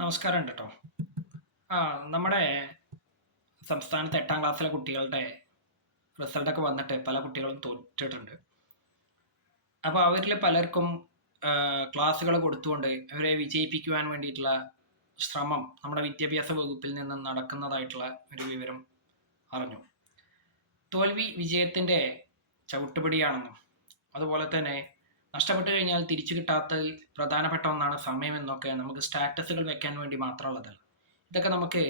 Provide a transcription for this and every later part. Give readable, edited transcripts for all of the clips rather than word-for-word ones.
നമസ്കാരം കേട്ടോ. ആ നമ്മുടെ സംസ്ഥാനത്ത് 8ാം ക്ലാസ്സിലെ കുട്ടികളുടെ റിസൾട്ടൊക്കെ വന്നിട്ട് പല കുട്ടികളും തോറ്റിട്ടുണ്ട്. അപ്പോൾ അവരിൽ പലർക്കും ക്ലാസ്സുകൾ കൊടുത്തുകൊണ്ട് അവരെ വിജയിപ്പിക്കുവാൻ വേണ്ടിയിട്ടുള്ള ശ്രമം നമ്മുടെ വിദ്യാഭ്യാസ വകുപ്പിൽ നിന്ന് നടക്കുന്നതായിട്ടുള്ള ഒരു വിവരം അറിഞ്ഞു. തോൽവി വിജയത്തിൻ്റെ ചവിട്ടുപടിയാണെന്നും അതുപോലെ തന്നെ നഷ്ടപ്പെട്ടു കഴിഞ്ഞാൽ തിരിച്ചു കിട്ടാത്തതിൽ പ്രധാനപ്പെട്ട ഒന്നാണ് സമയമെന്നൊക്കെ നമുക്ക് സ്റ്റാറ്റസുകൾ വെക്കാൻ വേണ്ടി മാത്രമുള്ളതല്ല. ഇതൊക്കെ നമുക്ക്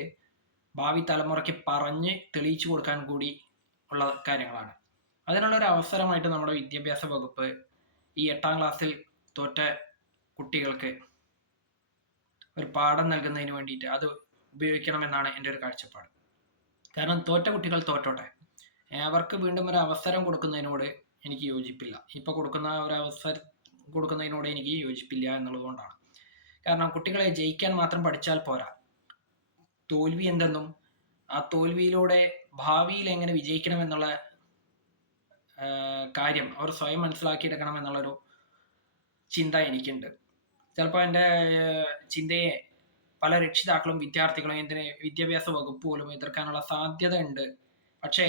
ഭാവി തലമുറയ്ക്ക് പറഞ്ഞ് തെളിയിച്ചു കൊടുക്കാൻ കൂടി ഉള്ള കാര്യങ്ങളാണ്. അതിനുള്ളൊരു അവസരമായിട്ട് നമ്മുടെ വിദ്യാഭ്യാസ വകുപ്പ് ഈ 8ാം ക്ലാസ്സിൽ തോറ്റ കുട്ടികൾക്ക് ഒരു പാഠം നൽകുന്നതിന് വേണ്ടിയിട്ട് അത് ഉപയോഗിക്കണമെന്നാണ് എൻ്റെ ഒരു കാഴ്ചപ്പാട്. കാരണം തോറ്റ കുട്ടികൾ തോറ്റോട്ടെ, അവർക്ക് വീണ്ടും ഒരു അവസരം കൊടുക്കുന്നതിനോട് എനിക്ക് യോജിപ്പില്ല. ഇപ്പോൾ കൊടുക്കുന്ന ഒരു അവസരം കൊടുക്കുന്നതിനോട് എനിക്ക് യോജിപ്പില്ല എന്നുള്ളതുകൊണ്ടാണ്. കാരണം കുട്ടികളെ ജയിക്കാൻ മാത്രം പഠിച്ചാൽ പോരാ, തോൽവി എന്തെന്നും ആ തോൽവിയിലൂടെ ഭാവിയിൽ എങ്ങനെ വിജയിക്കണമെന്നുള്ള കാര്യം അവർ സ്വയം മനസ്സിലാക്കിയെടുക്കണം എന്നുള്ളൊരു ചിന്ത എനിക്കുണ്ട്. ചിലപ്പോൾ എൻ്റെ ചിന്തയെ പല രക്ഷിതാക്കളും വിദ്യാർത്ഥികളും എന്തിന് വിദ്യാഭ്യാസ വകുപ്പ് പോലും എതിർക്കാനുള്ള സാധ്യത ഉണ്ട്. പക്ഷേ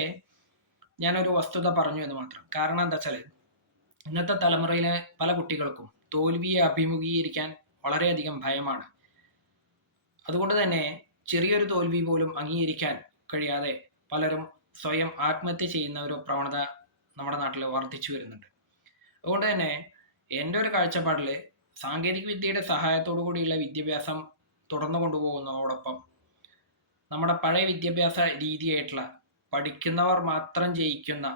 ഞാനൊരു വസ്തുത പറഞ്ഞു എന്ന് മാത്രം. കാരണം എന്താ വെച്ചാൽ ഇന്നത്തെ തലമുറയിലെ പല കുട്ടികൾക്കും തോൽവിയെ അഭിമുഖീകരിക്കാൻ വളരെയധികം ഭയമാണ്. അതുകൊണ്ട് തന്നെ ചെറിയൊരു തോൽവി പോലും അംഗീകരിക്കാൻ കഴിയാതെ പലരും സ്വയം ആത്മഹത്യ ചെയ്യുന്ന ഒരു പ്രവണത നമ്മുടെ നാട്ടിൽ വർദ്ധിച്ചു വരുന്നുണ്ട്. അതുകൊണ്ട് തന്നെ എൻ്റെ ഒരു കാഴ്ചപ്പാടിൽ സാങ്കേതിക വിദ്യയുടെ സഹായത്തോടു കൂടിയുള്ള വിദ്യാഭ്യാസം തുടർന്നു കൊണ്ടുപോകുന്നതോടൊപ്പം നമ്മുടെ പഴയ വിദ്യാഭ്യാസ രീതിയായിട്ടുള്ള പഠിക്കുന്നവർ മാത്രം ജയിക്കുന്ന,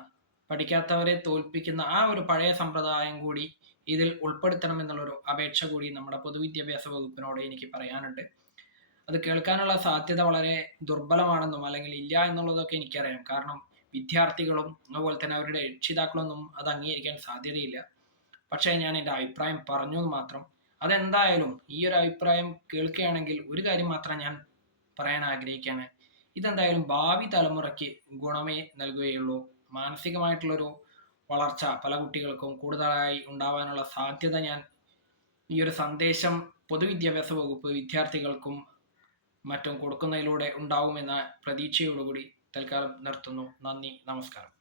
പഠിക്കാത്തവരെ തോൽപ്പിക്കുന്ന ആ ഒരു പഴയ സമ്പ്രദായം കൂടി ഇതിൽ ഉൾപ്പെടുത്തണം എന്നുള്ളൊരു അപേക്ഷ കൂടി നമ്മുടെ പൊതുവിദ്യാഭ്യാസ വകുപ്പിനോട് എനിക്ക് പറയാനുണ്ട്. അത് കേൾക്കാനുള്ള സാധ്യത വളരെ ദുർബലമാണെന്നും അല്ലെങ്കിൽ ഇല്ല എന്നുള്ളതൊക്കെ എനിക്കറിയാം. കാരണം വിദ്യാർത്ഥികളും അതുപോലെ തന്നെ അവരുടെ രക്ഷിതാക്കളൊന്നും അത് അംഗീകരിക്കാൻ സാധ്യതയില്ല. പക്ഷേ ഞാൻ എൻ്റെ അഭിപ്രായം പറഞ്ഞു എന്ന് മാത്രം. അതെന്തായാലും ഈ ഒരു അഭിപ്രായം കേൾക്കുകയാണെങ്കിൽ ഒരു കാര്യം മാത്രം ഞാൻ പറയാൻ ആഗ്രഹിക്കുകയാണ്. ഇതെന്തായാലും ഭാവി തലമുറയ്ക്ക് ഗുണമേ നൽകുകയുള്ളൂ. മാനസികമായിട്ടുള്ളൊരു വളർച്ച പല കുട്ടികൾക്കും കൂടുതലായി ഉണ്ടാവാനുള്ള സാധ്യത ഞാൻ ഈ ഒരു സന്ദേശം പൊതുവിദ്യാഭ്യാസ വകുപ്പ് വിദ്യാർത്ഥികൾക്കും മറ്റും കൊടുക്കുന്നതിലൂടെ ഉണ്ടാവുമെന്ന പ്രതീക്ഷയോടുകൂടി തൽക്കാലം നിർത്തുന്നു. നന്ദി, നമസ്കാരം.